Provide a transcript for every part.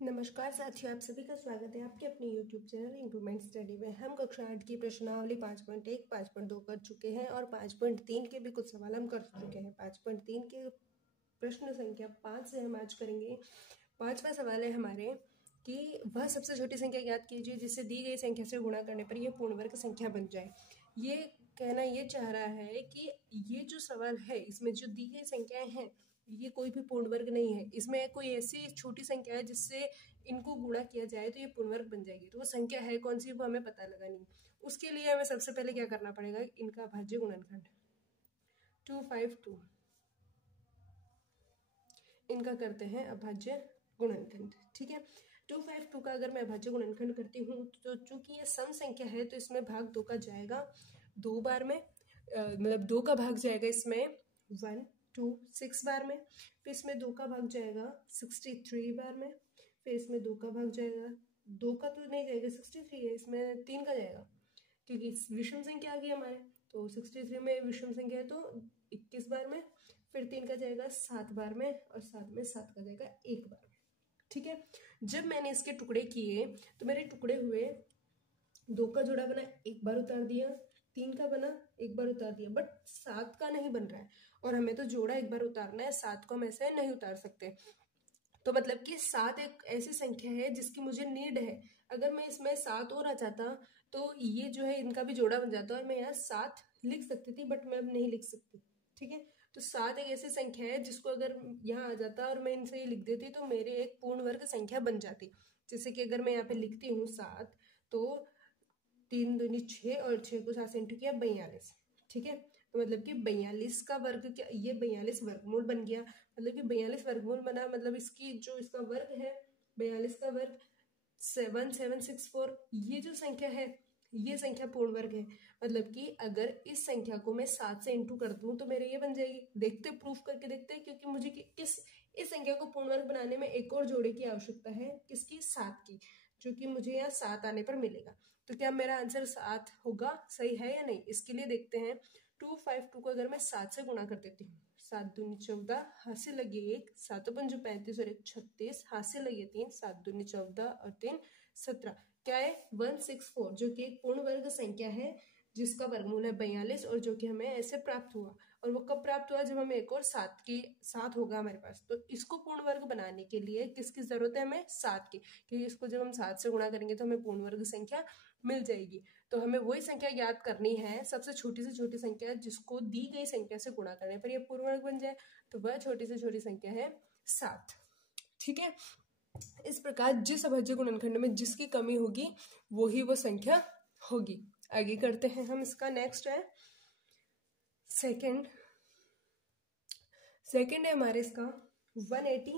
नमस्कार साथियों, आप सभी का स्वागत है आपके अपने YouTube चैनल इम्प्रूवमेंट स्टडी में। हम कक्षा 8 की प्रश्नावली 5.1, 5.2 कर चुके हैं और 5.3 के भी कुछ सवाल हम कर चुके हैं। 5.3 के प्रश्न संख्या 5 से हम आज करेंगे। 5वां सवाल है हमारे कि वह सबसे छोटी संख्या ज्ञात कीजिए जिससे दी गई संख्या से गुणा करने पर यह पूर्ण वर्ग संख्या बन जाए। ये कहना ये चाह रहा है कि ये जो सवाल है इसमें जो दी गई संख्याएं हैं ये कोई भी पूर्ण वर्ग नहीं है। इसमें कोई ऐसी छोटी संख्या है जिससे इनको गुणा किया जाए तो ये पूर्ण वर्ग बन जाएगी। तो वो संख्या है कौन सी वो हमें पता लगानी। उसके लिए हमें सबसे पहले क्या करना पड़ेगा, इनका अभाज्य गुणनखंड 252 इनका करते हैं अभाज्य गुणनखंड। ठीक है, 252 का अगर मैं अभाज्य गुणनखंड करती हूँ तो चूंकि ये सम संख्या है तो इसमें भाग 2 का जाएगा 2 बार में, मतलब 2 का भाग जाएगा इसमें 1 2 6 बार में, फिर इसमें 2 का भाग जाएगा 63 बार में, फिर इसमें 2 का भाग जाएगा 2 का तो नहीं जाएगा 63 है, इसमें 3 का जाएगा क्योंकि विषम संख्या आ गई हमारे। तो 63 में विषम संख्या है तो 21 बार में, फिर 3 का जाएगा 7 बार में और साथ में 7 का जाएगा 1 बार में। ठीक है, जब मैंने इसके टुकड़े किए तो मेरे टुकड़े हुए 2 का जोड़ा बना 1 बार उतार दिया, 3 का बना 1 बार उतार दिया, बट 7 का नहीं बन रहा है और हमें तो जोड़ा 1 बार उतारना है, 7 को हम ऐसे नहीं उतार सकते। तो मतलब कि 7 एक ऐसी संख्या है जिसकी मुझे नीड है। अगर मैं इसमें 7 और आ जाता तो ये जो है इनका भी जोड़ा बन जाता और मैं यहाँ 7 लिख सकती थी, बट मैं अब नहीं लिख सकती। ठीक है, तो 7 एक ऐसी संख्या है जिसको अगर यहाँ आ जाता और मैं इनसे ये लिख देती तो मेरे एक पूर्ण वर्ग संख्या बन जाती। जैसे कि अगर मैं यहाँ पे लिखती हूँ 7 तो 3 दूनी 6 और 6 को 7 से इंटू किया 42। ठीक है, तो मतलब कि 42 का वर्ग, क्या ये 42 वर्गमूल बन गया, मतलब कि 42 वर्गमूल बना, मतलब इसकी जो इसका वर्ग है 42 का वर्ग 7764, ये जो संख्या है ये संख्या पूर्ण वर्ग है। मतलब कि अगर इस संख्या को मैं 7 से इंटू कर दूं तो मेरे ये बन जाएगी। देखते प्रूफ करके देखते हैं, क्योंकि मुझे इस संख्या को पूर्ण वर्ग बनाने में एक और जोड़े की आवश्यकता है, किसकी, 7 की, जो कि मुझे यहाँ 7 आने पर मिलेगा। तो क्या मेरा आंसर 7 होगा, सही है या नहीं, इसके लिए देखते हैं। 252 को अगर मैं 7 से गुणा कर देती हूँ, 7 दूनी 14, हाथ से लगे 1, 7 पंजे 35 और 1 36, हाथ से लगे 3, 7 दूनी 14 और 3 17, क्या है 164, जो कि एक पूर्ण वर्ग संख्या है जिसका वर्गमूल है 42 और जो कि हमें ऐसे प्राप्त हुआ। और वो कब प्राप्त हुआ, जब हमें एक और 7 होगा हमारे पास। तो इसको पूर्ण वर्ग बनाने के लिए किसकी जरूरत है, हमें 7 की, क्योंकि इसको जब हम 7 से गुणा करेंगे तो हमें पूर्ण वर्ग संख्या मिल जाएगी। तो हमें वही संख्या ज्ञात करनी है, सबसे छोटी से छोटी संख्या जिसको दी गई संख्या से गुणा करने पर यह पूर्ण वर्ग बन जाए। तो वह छोटी से छोटी संख्या है 7। ठीक है, इस प्रकार जिस अभाज्य गुणनखंड में जिसकी कमी होगी वही वो संख्या होगी। आगे करते हैं हम, इसका नेक्स्ट है सेकंड है हमारे इसका 180।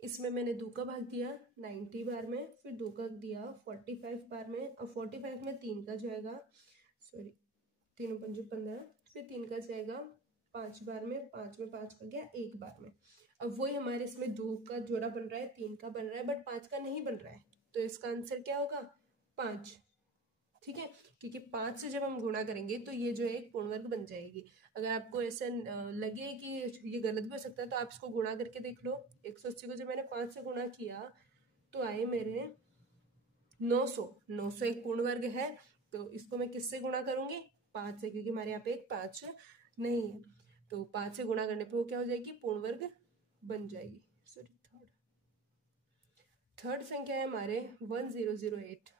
इसमें मैंने 2 का भाग दिया 90 बार में, फिर 2 का दिया 45 बार में, और 45 में 3 का जाएगा, सॉरी 3 पंजे 15, फिर 3 का जाएगा 5 बार में, 5 में 5 का गया 1 बार में। अब वही हमारे इसमें 2 का जोड़ा बन रहा है, 3 का बन रहा है, बट 5 का नहीं बन रहा है। तो इसका आंसर क्या होगा, 5। ठीक है, क्योंकि 5 से जब हम गुणा करेंगे तो ये जो है एक पूर्ण वर्ग बन जाएगी। अगर आपको ऐसा लगे कि ये गलत भी हो सकता है तो आप इसको गुणा करके देख लो। 180 को जब मैंने 5 से गुणा किया तो आए मेरे 900 एक पूर्ण वर्ग है। तो इसको मैं किससे गुणा करूंगी, 5 से, क्योंकि हमारे यहाँ पे एक 5 नहीं है। तो 5 से गुणा करने पे वो क्या हो जाएगी, पूर्ण वर्ग बन जाएगी। सॉरी, थर्ड संख्या है हमारे 1008।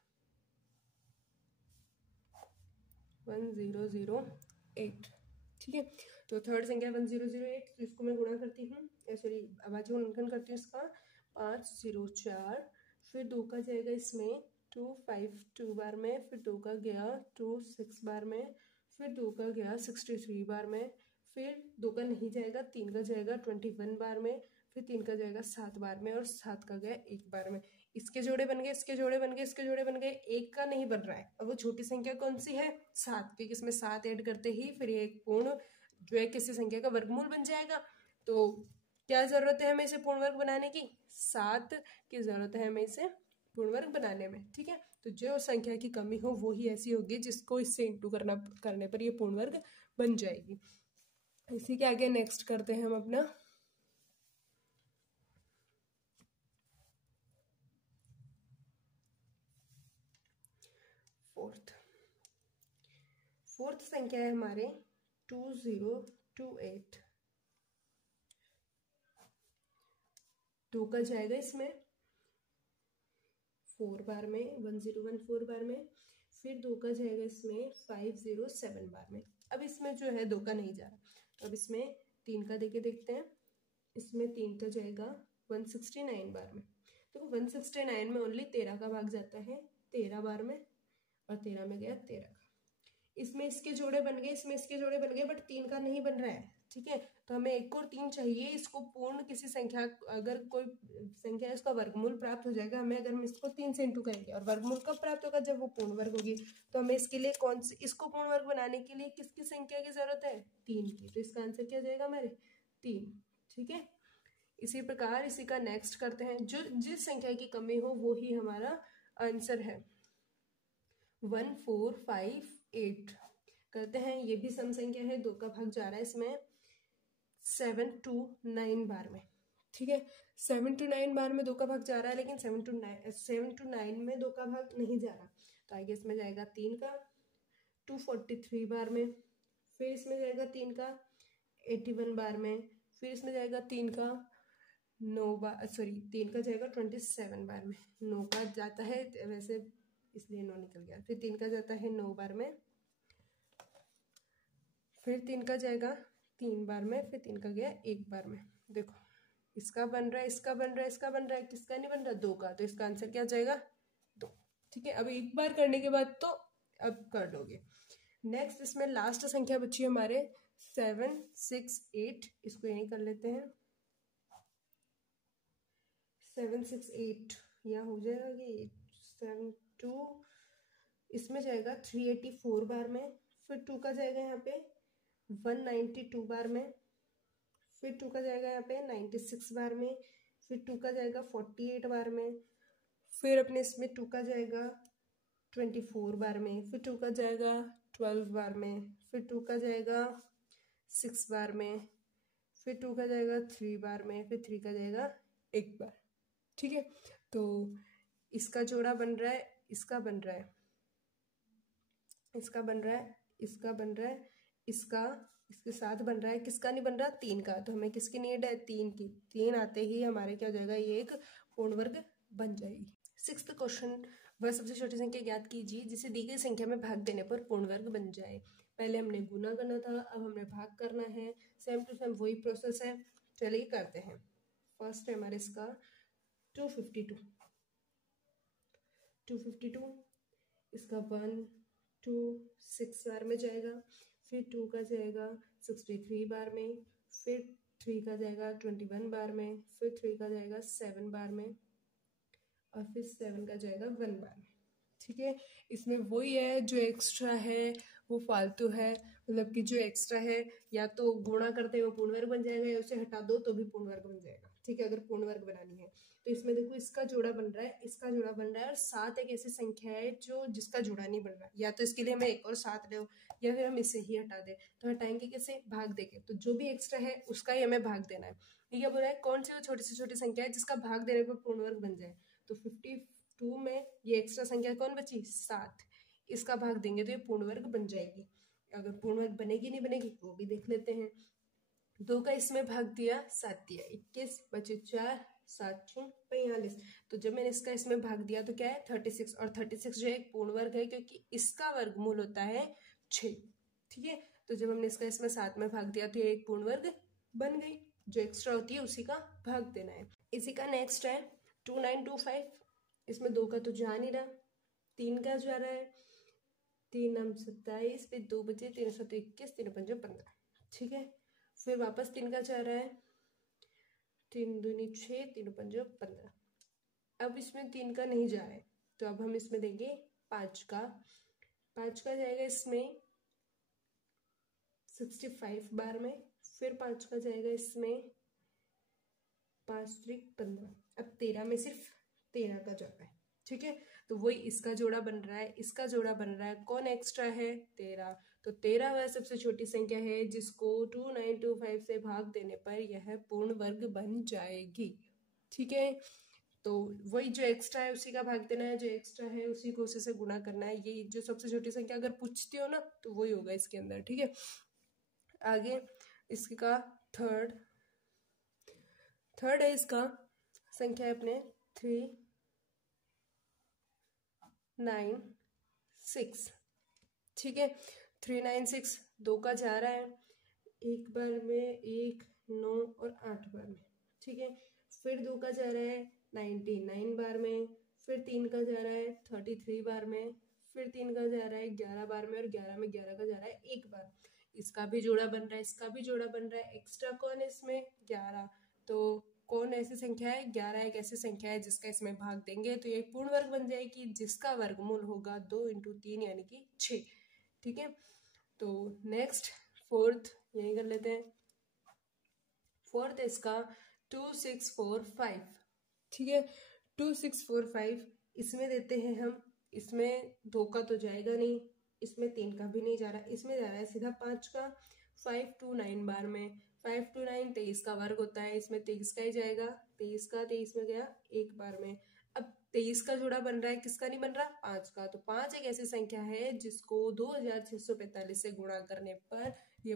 ठीक है, तो थर्ड संख्या 1008, तो इसको मैं गुणा करती हूँ, सॉरी अभाज्य गुणनखंड करती हूँ इसका 504, फिर 2 का जाएगा इसमें 252 बार में, फिर 2 का गया 26 बार में, फिर 2 का गया 63 बार में, फिर 2 का नहीं जाएगा, 3 का जाएगा 21 बार में, फिर 3 का जाएगा 7 बार में, और 7 का गया 1 बार में। इसके जोड़े बन गए, इसके जोड़े बन गए, इसके जोड़े बन गए, एक का नहीं बन रहा है। अब वो छोटी संख्या कौन सी है, 7, क्योंकि इसमें 7 ऐड करते ही फिर ये एक पूर्ण जो है किसी संख्या का वर्गमूल बन जाएगा। तो क्या जरूरत है हमें इसे पूर्ण वर्ग बनाने की, 7 की जरूरत है हमें इसे पूर्ण वर्ग बनाने में। ठीक है, तो जो संख्या की कमी हो वो ही ऐसी होगी जिसको इससे इंटू करने पर ये पूर्ण वर्ग बन जाएगी। इसी के आगे नेक्स्ट करते हैं हम अपना फोर्थ संख्या है हमारे 2028। 2 का जाएगा इसमें 4 बार में, 1014 बार में, फिर 2 का जाएगा इसमें 507 बार में। अब इसमें जो है 2 का नहीं जा रहा, तो अब इसमें 3 का देके देखते हैं। इसमें 3 का जाएगा 169 बार में। देखो 169 में ओनली 13 का भाग जाता है 13 बार में, और 13 में गया 13 का। इसमें इसके जोड़े बन गए, इसमें इसके जोड़े बन गए, बट 3 का नहीं बन रहा है। ठीक है, तो हमें 1 और 3 चाहिए। इसको पूर्ण किसी संख्या, अगर कोई संख्या इसका वर्गमूल प्राप्त हो जाएगा हमें, अगर हम इसको 3 से इंटू करेंगे। और वर्गमूल कब प्राप्त होगा, जब वो पूर्ण वर्ग होगी। तो हमें इसके लिए कौन सी, इसको पूर्ण वर्ग बनाने के लिए किसकी संख्या की जरूरत है, 3 की। तो इसका आंसर क्या जाएगा हमारे 3। ठीक है, इसी प्रकार इसी का नेक्स्ट करते हैं। जो जिस संख्या की कमी हो वो ही हमारा आंसर है। 1458 करते हैं, ये भी सम संख्या है। 2 का भाग जा रहा है इसमें 7 to 9 बार में। ठीक है, 7 to 9 बार में 2 का भाग जा रहा है, लेकिन 7 to 9 में 2 का भाग नहीं जा रहा। तो आगे इसमें जाएगा 3 का 243 बार में, फिर इसमें जाएगा 3 का 81 बार में, फिर इसमें जाएगा 3 का 9 बार, सॉरी 3 का जाएगा 27 बार में। 9 का जाता है वैसे, इसलिए 9 निकल गया। फिर 3 का जाता है 9 बार में, फिर 3 का जाएगा 3 बार में, फिर 3 का गया 1 बार में। देखो इसका बन रहा है, इसका बन रहा है, इसका बन रहा है, किसका नहीं बन रहा, 2 का। तो इसका आंसर क्या जाएगा 2। ठीक है, अब एक बार करने के बाद तो अब कर लोगे। नेक्स्ट इसमें लास्ट संख्या बची हमारे 768। इसको यही कर लेते हैं 768, यहाँ हो जाएगा कि 72। इसमें जाएगा 384 बार में, फिर 2 का जाएगा यहाँ पे 192 बार में, फिर 2 का जाएगा यहाँ पे 96 बार में, फिर 2 का जाएगा 48 बार में, फिर अपने इसमें 2 का जाएगा 24 बार में, फिर 2 का जाएगा 12 बार में, फिर 2 का जाएगा 6 बार में, फिर 2 का जाएगा 3 बार में, फिर 3 का जाएगा 1 बार। ठीक है, तो इसका जोड़ा बन रहा है, इसका बन रहा है, इसका बन रहा है, इसका बन रहा है, इसका इसके साथ बन रहा है। किसका नहीं बन रहा, 3 का। तो हमें किसकी नीड है, 3 की। 3 आते ही हमारे क्या हो जाएगा, ये एक पूर्ण वर्ग बन जाएगी। 6th क्वेश्चन, वह सबसे छोटी संख्या ज्ञात कीजिए जिसे दी गई संख्या में भाग देने पर पूर्ण वर्ग बन जाए। पहले हमने गुना करना था, अब हमें भाग करना है। सेम टू सेम वही प्रोसेस है, चलिए करते हैं। फर्स्ट है हमारे इसका 252। इसका 1 2 6 बार में जाएगा, फिर 2 का जाएगा 63 बार में, फिर 3 का जाएगा 21 बार में, फिर 3 का जाएगा 7 बार में, और फिर 7 का जाएगा 1 बार में। ठीक है, इसमें वही है, जो एक्स्ट्रा है वो फालतू है। मतलब कि जो एक्स्ट्रा है या तो गुणा करते हैं वो पूर्ण वर्ग बन जाएगा, या उसे हटा दो तो भी पूर्ण वर्ग बन जाएगा। ठीक है, अगर पूर्ण वर्ग बनानी है तो इसमें देखो इसका जोड़ा बन रहा है, इसका जोड़ा बन रहा है, और 7 एक ऐसी संख्या है जो जिसका जोड़ा नहीं बन रहा। या तो इसके लिए हमें 1 और 7 ले, या फिर हम इसे ही हटा दें। तो हटाएंगे कैसे, भाग देके। तो जो भी एक्स्ट्रा है उसका ही हमें भाग देना है। ये क्या बोल रहा है, कौन सी वो छोटी से छोटी संख्या है जिसका भाग देने पर पूर्ण वर्ग बन जाए। तो 52 में ये एक्स्ट्रा संख्या कौन बची, 7। इसका भाग देंगे तो ये पूर्ण वर्ग बन जाएगी। अगर पूर्ण वर्ग बनेगी नहीं बनेगी वो भी देख लेते हैं। 2 का इसमें भाग दिया, 7 दिया, 21 बचे 4, 7 6 45। तो जब मैंने इसका इसमें भाग दिया तो क्या है 36, और 36 जो एक पूर्ण वर्ग है क्योंकि इसका वर्गमूल होता है 6। ठीक है, तो जब हमने इसका इसमें 7 में भाग दिया तो ये एक पूर्ण वर्ग बन गई। जो एक्स्ट्रा होती है उसी का भाग देना है। इसी का नेक्स्ट है 2925। इसमें 2 का तो जा नहीं रहा, 3 का जा रहा है, 3 9 27, फिर 2 बचे 3 7 21, 3 5 15। ठीक है, फिर वापस 3 का जा रहा है, 3 दूनी 6, 3 5 15। अब इसमें 3 का नहीं जा रहा है, तो अब हम इसमें देंगे 5 का। 5 का जाएगा इसमें 65 बार में, फिर 5 का जाएगा इसमें 5 3 15। अब 13 में सिर्फ 13 का जा रहा है। ठीक है, तो वही इसका जोड़ा बन रहा है, इसका जोड़ा बन रहा है, कौन एक्स्ट्रा है 13। तो 13 वह सबसे छोटी संख्या है जिसको 2925 से भाग देने पर यह पूर्ण वर्ग बन जाएगी। ठीक है, तो वही जो एक्स्ट्रा है उसी का भाग देना है, जो एक्स्ट्रा है उसी को उसी से गुणा करना है। ये जो सबसे छोटी संख्या अगर पूछती हो ना तो वही होगा इसके अंदर। ठीक है, आगे इसका थर्ड है, इसका संख्या है अपने 396। ठीक है, 396 2 का जा रहा है एक बार में 1, 9 और 8 बार में। ठीक है, फिर 2 का जा रहा है 99 बार में, फिर 3 का जा रहा है 33 बार में, फिर 3 का जा रहा है 11 बार में, और 11 में 11 का जा रहा है एक बार। इसका भी जोड़ा बन रहा है, इसका भी जोड़ा बन रहा है। एक्स्ट्रा कौन है इसमें? 11। तो कौन ऐसी संख्या है? 11 एक ऐसी संख्या है जिसका इसमें भाग देंगे तो ये पूर्ण वर्ग बन जाएगी, जिसका वर्गमूल होगा 2 × 3 यानी कि 6। ठीक है, तो नेक्स्ट फोर्थ यही कर लेते हैं। फोर्थ है इसका 2645। ठीक है, 2645 इसमें देते हैं हम। इसमें 2 का तो जाएगा नहीं, इसमें 3 का भी नहीं जा रहा, इसमें जा रहा है सीधा 5 का। 529 बार में, 529 23 का वर्ग होता है, इसमें 23 का ही जाएगा। 23 का 23 में गया एक बार में। अब 23 का जोड़ा बन रहा है, किसका नहीं बन रहा? 5 का। तो 5 एक ऐसी संख्या है जिसको 2645 से गुणा करने पर ये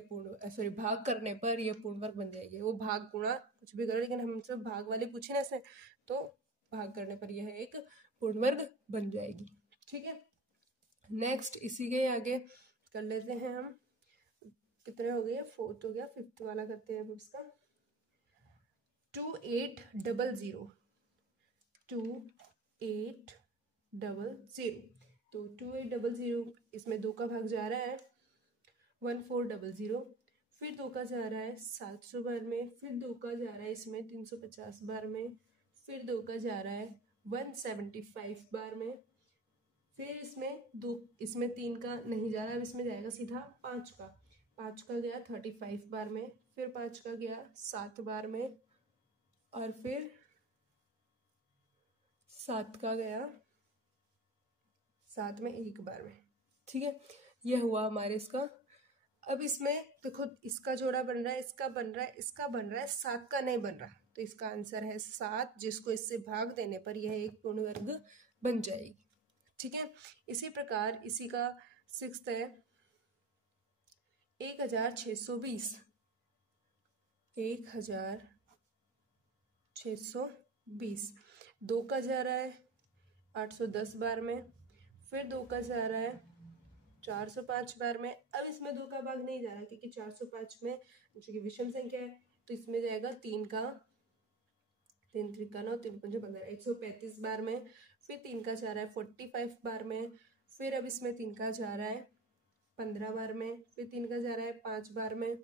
भाग करने पर ये पूर्ण वर्ग बन जाएगी। वो भाग गुणा कुछ भी करो, लेकिन हमसे भाग वाले पूछे ना से, तो भाग करने पर यह एक पूर्ण वर्ग बन जाएगी। ठीक है, नेक्स्ट इसी के आगे कर लेते हैं हम। कितने हो गए? फोर्थ हो गया, फिफ्थ वाला करते हैं अब इसका। 2800 तो 2800 इसमें 2 का भाग जा रहा है 1400, फिर 2 का जा रहा है 700 बार में, फिर 2 का जा रहा है इसमें 350 बार में, फिर 2 का जा रहा है 175 बार में, फिर इसमें 3 का नहीं जा रहा, अब इसमें जाएगा सीधा 5 का। 5 का गया 35 बार में, फिर 5 का गया 7 बार में, और फिर 7 का गया 7 में एक बार में। ठीक है, यह हुआ हमारे इसका। अब इसमें देखो, इसका जोड़ा बन रहा है, इसका बन रहा है, इसका बन रहा है, 7 का नहीं बन रहा, तो इसका आंसर है 7, जिसको इससे भाग देने पर यह एक पूर्ण वर्ग बन जाएगी। ठीक है, इसी प्रकार इसी का सिक्स्थ है 1620। 1620 2 का जा रहा है 810 बार में, फिर 2 का जा रहा है 405 बार में। अब इसमें 2 का भाग नहीं जा रहा क्योंकि 405 में जो कि विषम संख्या है, तो इसमें जाएगा 3 का 3 3 9 3 5 15 135 बार में, फिर 3 का जा रहा है 45 बार में, फिर अब इसमें 3 का जा रहा है 15 बार में, फिर 3 का जा रहा है 5 बार में,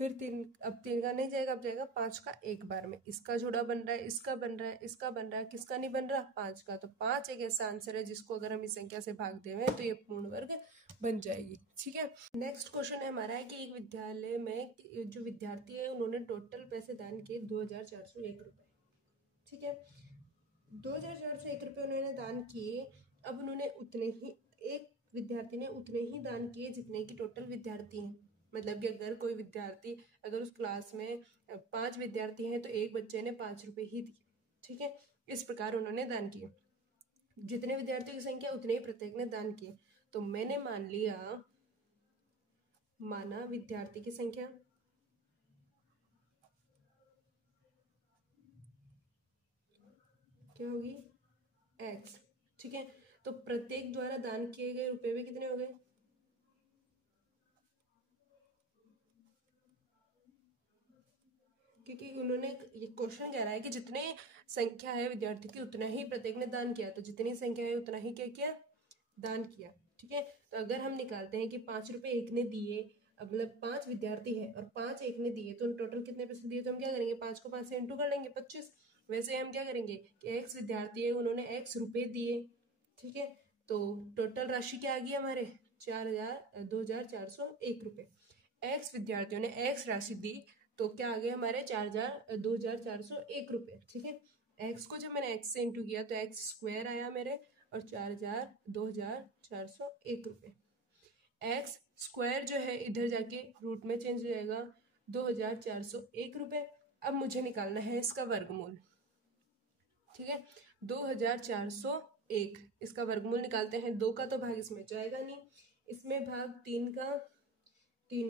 फिर 3 का नहीं जाएगा, अब जाएगा 5 का एक बार में। इसका जोड़ा बन रहा है, इसका बन रहा है, इसका बन रहा है, किसका नहीं बन रहा? 5 का। तो 5 एक ऐसा आंसर है जिसको अगर हम इस संख्या से भाग दें तो ये पूर्ण वर्ग बन जाएगी। ठीक है, नेक्स्ट क्वेश्चन है हमारा है कि एक विद्यालय में जो विद्यार्थी है उन्होंने टोटल पैसे दान किए 2401 रुपए। ठीक है, 2401 रुपए उन्होंने दान किए। अब उन्होंने उतने ही, एक विद्यार्थी ने उतने ही दान किए जितने की टोटल विद्यार्थी हैं। मतलब कि अगर कोई विद्यार्थी, अगर उस क्लास में 5 विद्यार्थी हैं तो एक बच्चे ने 5 रुपए ही दिए। ठीक है, इस प्रकार उन्होंने दान किए। जितने विद्यार्थियों की संख्या उतने ही प्रत्येक ने दान किए। तो मैंने माना विद्यार्थी की संख्या क्या होगी? x। ठीक है, तो प्रत्येक द्वारा दान किए गए रुपए भी कितने हो गए? क्योंकि उन्होंने, ये क्वेश्चन कह रहा है कि जितने संख्या है विद्यार्थी की उतना ही प्रत्येक ने दान किया, तो जितनी संख्या है उतना ही क्या किया? दान किया। ठीक है, तो अगर हम निकालते हैं कि 5 रुपए एक ने दिए, मतलब 5 विद्यार्थी है और 5 एक ने दिए, तो टोटल कितने पैसे दिए? तो हम क्या करेंगे, 5 को 5 से इंटू कर लेंगे, 25। वैसे हम क्या करेंगे कि x विद्यार्थी है, उन्होंने x रुपए दिए। ठीक है, तो टोटल राशि क्या आ गई हमारे? 2401 रुपए। x विद्यार्थियों ने x राशि दी, तो क्या आ गए हमारे 2401 रुपए। ठीक है, x को जब मैंने x से इंटू किया तो x स्क्वायर आया मेरे, और 2401 रुपए। एक्स स्क्वायर जो है इधर जाके रूट में चेंज हो जाएगा 2401 रुपये। अब मुझे निकालना है इसका वर्गमूल, ठीक है। 2401 इसका वर्गमूल निकालते हैं। 2 का तो भाग इसमें जाएगा नहीं, इसमें भाग 3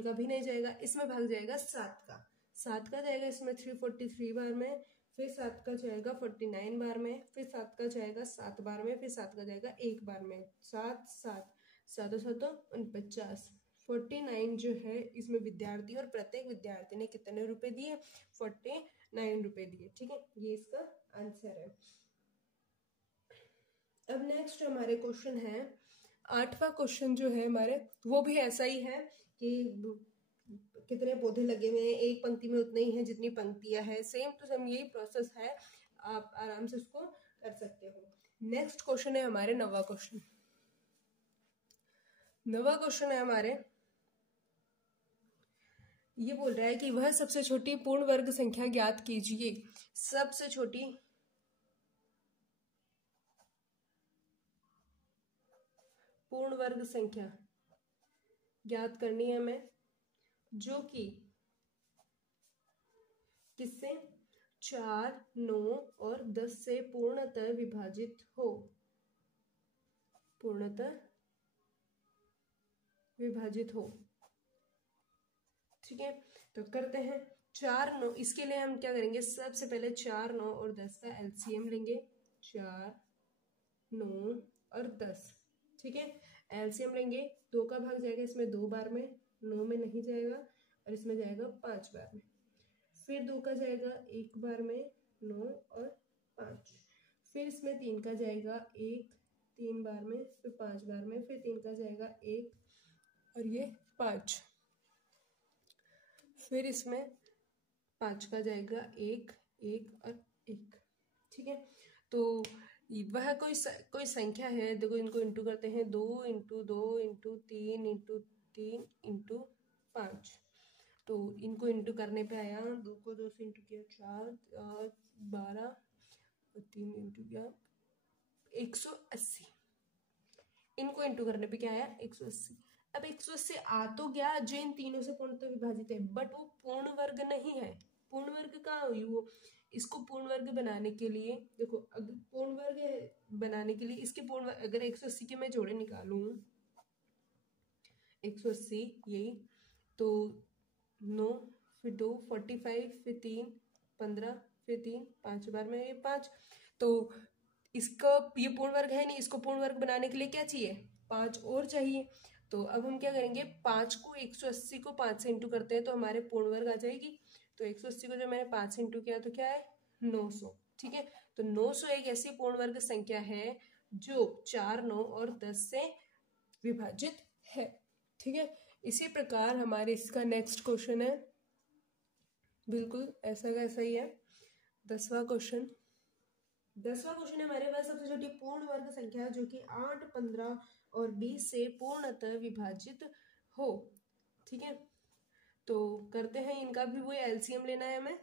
का भी नहीं जाएगा, इसमें भाग जाएगा 7 का। 7 का जाएगा इसमें 343 बार में, फिर 7 का जाएगा 49 बार में, फिर 7 का जाएगा 7 बार में, फिर 7 का जाएगा 1 बार में। 7 7 7 7 49। 49 जो है इसमें विद्यार्थी और प्रत्येक विद्यार्थी ने कितने रुपए दिए? 49 रुपए दिए, ठीक है। ये इसका आंसर है। अब नेक्स्ट हमारे क्वेश्चन है 8वां क्वेश्चन जो है हमारे, वो भी ऐसा ही है कि कितने पौधे लगे हुए हैं, एक पंक्ति में उतने ही हैं जितनी पंक्तियां हैं, सेम टू सेम यही प्रोसेस है, आप आराम से इसको कर सकते हो। नेक्स्ट क्वेश्चन है हमारे 9वां क्वेश्चन। 9वां क्वेश्चन है हमारे, ये बोल रहा है कि वह सबसे छोटी पूर्ण वर्ग संख्या ज्ञात कीजिए। सबसे छोटी पूर्ण वर्ग संख्या ज्ञात करनी है हमें, जो कि किससे? 4, 9 और 10 से पूर्णतः विभाजित हो। पूर्णतः विभाजित हो, ठीक है। तो करते हैं 4, 9, इसके लिए हम क्या करेंगे? सबसे पहले 4, 9 और 10 का एलसीएम लेंगे। 4, 9 और 10, ठीक है, एलसीएम लेंगे। 2 का भाग जाएगा इसमें 2 बार में, 9 में नहीं जाएगा, और इसमें जाएगा 5 बार में। फिर 2 का जाएगा 1 बार में, 9 और 5। फिर इसमें 3 का जाएगा 1 3 बार में, फिर 5 बार में, फिर 3 का जाएगा 1 और ये 5। फिर इसमें 5 का जाएगा 1 1 और 1, ठीक है। तो वह कोई संख्या है, देखो इनको इंटू करते हैं। 2 × 2 × 3 × 3 × 5। तो इनको इंटू करने पे आया, 2 को 2 से इंटू किया 4 और 12 और 3 इंटू किया 180। इनको इंटू करने पे क्या आया? 180। अब 180 आ तो गया जो इन तीनों से पूर्णतः विभाजित है, बट वो पूर्ण वर्ग नहीं है। पूर्ण वर्ग कहाँ हुई वो? इसको पूर्ण वर्ग बनाने के लिए देखो, अगर पूर्ण वर्ग बनाने के लिए इसके पूर्ण, अगर 180 के मैं जोड़े निकालूं, 180 यही, तो 9 फिर 2 45 फिर 3 15 फिर 3 5 बार में ये 5। तो इसका ये पूर्ण वर्ग है नहीं, इसको पूर्ण वर्ग बनाने के लिए क्या चाहिए? 5 और चाहिए। तो अब हम क्या करेंगे? 5 को 180 को 5 से इंटू करते हैं तो हमारे पूर्ण वर्ग आ जाएगी। तो 180 को जब मैंने 5 से इंटू किया तो क्या है? 900, ठीक है। तो 900 एक ऐसी पूर्ण वर्ग संख्या है जो 4, 9 और 10 से विभाजित है, ठीक है। इसी प्रकार हमारे इसका नेक्स्ट क्वेश्चन है, बिल्कुल ऐसा का ऐसा ही है। 10वां क्वेश्चन है हमारे पास, सबसे छोटी पूर्ण वर्ग संख्या जो कि 8, 15 और 20 से पूर्णतः विभाजित हो, ठीक है। तो करते हैं, इनका भी वही एलसीएम लेना है हमें।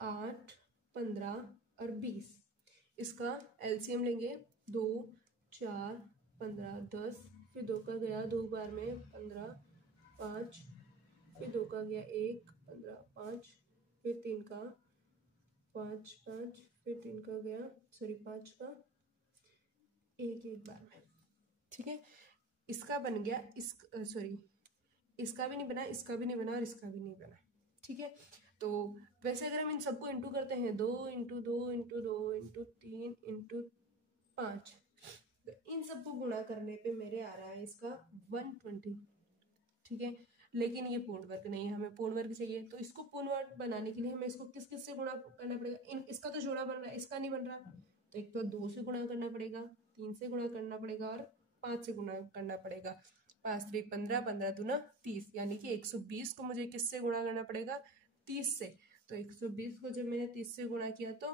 8, 15 और 20, इसका एलसीएम लेंगे। 2, 4, 15, 10, फिर 2 का गया 2 बार में 15, 5, फिर 2 का गया 1 15 5, फिर 3 का 5 5, फिर 3 का गया 5 का 1 1 बार में, ठीक है। इसका बन गया, इसका भी नहीं बना, इसका भी नहीं बना और इसका भी नहीं बना, ठीक है। तो वैसे अगर हम इन सबको इंटू करते हैं, 2 × 2 × 2 × 3 × 5, तो इन सबको गुणा करने पे मेरे आ रहा है इसका 120, ठीक है। लेकिन ये पूर्ण वर्ग नहीं है, हमें पूर्ण वर्ग चाहिए। तो इसको पूर्ण वर्ग बनाने के लिए हमें इसको किस किस से गुणा करना पड़ेगा? इसका तो जोड़ा बन रहा है, इसका नहीं बन रहा, तो एक तो 2 से गुणा करना पड़ेगा, 3 से गुणा करना पड़ेगा और 5 से गुणा करना पड़ेगा। 5 3 15, 15 दूना 30, यानी कि 120 को मुझे किससे गुणा करना पड़ेगा? 30 से। तो 120 को जब मैंने 30 से गुणा किया तो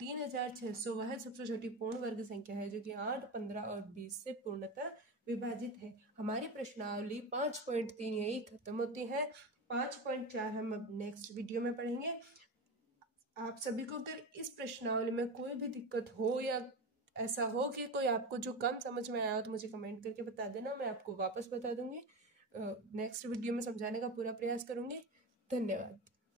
3600 वह सबसे छोटी पूर्ण वर्ग संख्या है जो कि 8, 15 और 20 से पूर्णतः विभाजित है। हमारी प्रश्नावली 5.3 यही खत्म होती है। 5.4 हम अब नेक्स्ट वीडियो में पढ़ेंगे। आप सभी को अगर इस प्रश्नावली में कोई भी दिक्कत हो या ऐसा हो कि कोई आपको जो कम समझ में आया हो तो मुझे कमेंट करके बता देना, मैं आपको वापस बता दूंगी। नेक्स्ट वीडियो में समझाने का पूरा प्रयास करूंगी। धन्यवाद।